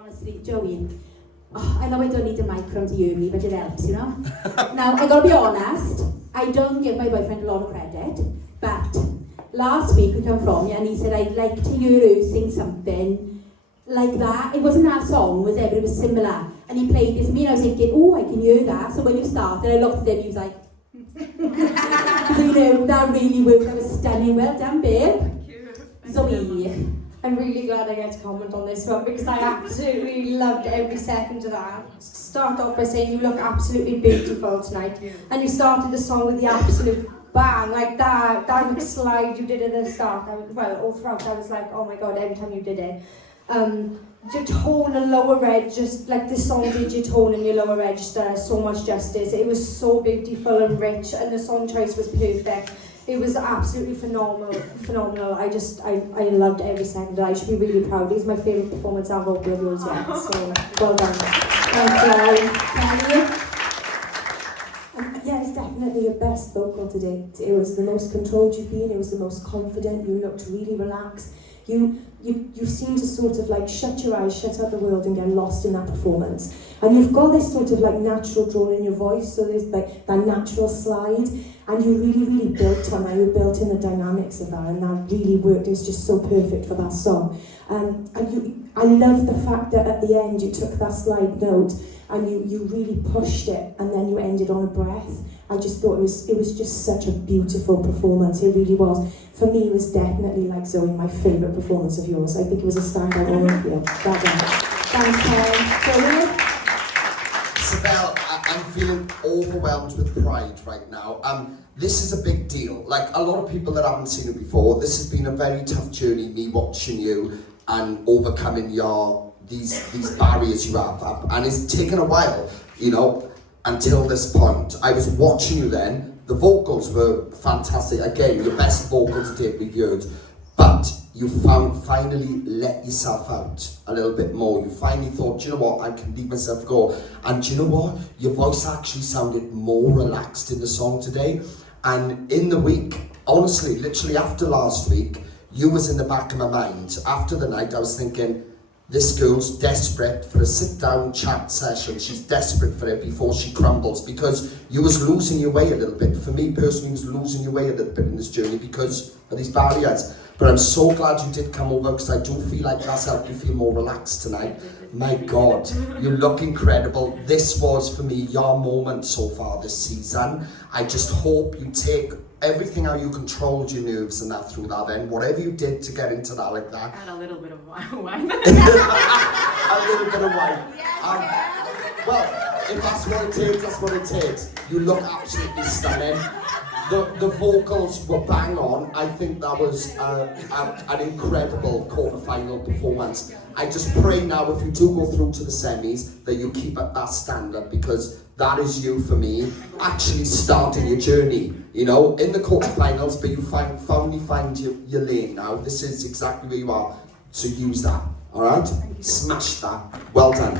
Honestly, Joey, I know I don't need a microphone to hear me, but it helps, you know? Now, I gotta be honest, I don't give my boyfriend a lot of credit, but last week we come from you and he said, I'd like to hear you sing something like that. It wasn't that song, was it? But it was similar. And he played it to me and I was thinking, oh, I can hear that. So when you started, I looked at him and he was like, so you know, that really worked. That was stunning. Well done, babe. Thank you. Zoe. I'm really glad I get to comment on this one because I absolutely loved every second of that. Start off by saying you look absolutely beautiful tonight, and you started the song with the absolute bang, like that slide you did at the start. All throughout I was like, oh my god, every time you did it. Your tone and lower reg, just like the song did your tone and your lower register so much justice. It was so beautiful and rich, and the song choice was perfect. It was absolutely phenomenal. I loved every second. I should be really proud. It's my favourite performance and vocal of yours yet. So well done. Thank you. Yeah, it's definitely your best vocal to date. It was the most controlled you've been. It was the most confident. You looked really relaxed. You seem to sort of like shut your eyes, shut out the world and get lost in that performance. And you've got this sort of like natural drawl in your voice, so there's like that natural slide, and you really built on that. You built in the dynamics of that, and that really worked. It was just so perfect for that song. I love the fact that at the end you took that slide note and you really pushed it, and then you ended on a breath. I just thought it was just such a beautiful performance. It really was. For me, it was definitely, like Zoe, my favourite performance of yours. I think it was a standout moment for you. Well done. Thanks, Karen. Sibel, I'm feeling overwhelmed with pride right now. This is a big deal. Like a lot of people that haven't seen it before, this has been a very tough journey, me watching you and overcoming these barriers you have. And it's taken a while, you know, until this point. I was watching you then. The vocals were fantastic. Again, your best vocal to date we've heard. But you finally let yourself out a little bit more. You finally thought, you know what, I can leave myself go. And you know what? Your voice actually sounded more relaxed in the song today. And in the week, honestly, literally after last week, you was in the back of my mind. After the night, I was thinking, this girl's desperate for a sit-down chat session. She's desperate for it before she crumbles, because you was losing your way a little bit. For me personally, you was losing your way a little bit in this journey because of these barriers. But I'm so glad you did come over, because I do feel like that's helped you feel more relaxed tonight. My God, you look incredible. This was, for me, your moment so far this season. I just hope you take everything how you controlled your nerves and that through that then, whatever you did to get into that like that. And a little bit of wine. A little bit of wine. Well, if that's what it takes, that's what it takes. You look absolutely stunning. The vocals were bang on. I think that was an incredible quarter-final performance. I just pray now, if you do go through to the semis, that you keep at that standard, because that is you, for me, actually starting your journey, you know, in the quarterfinals, but you finally find your lane now. This is exactly where you are, so use that, all right? Smash that. Well done.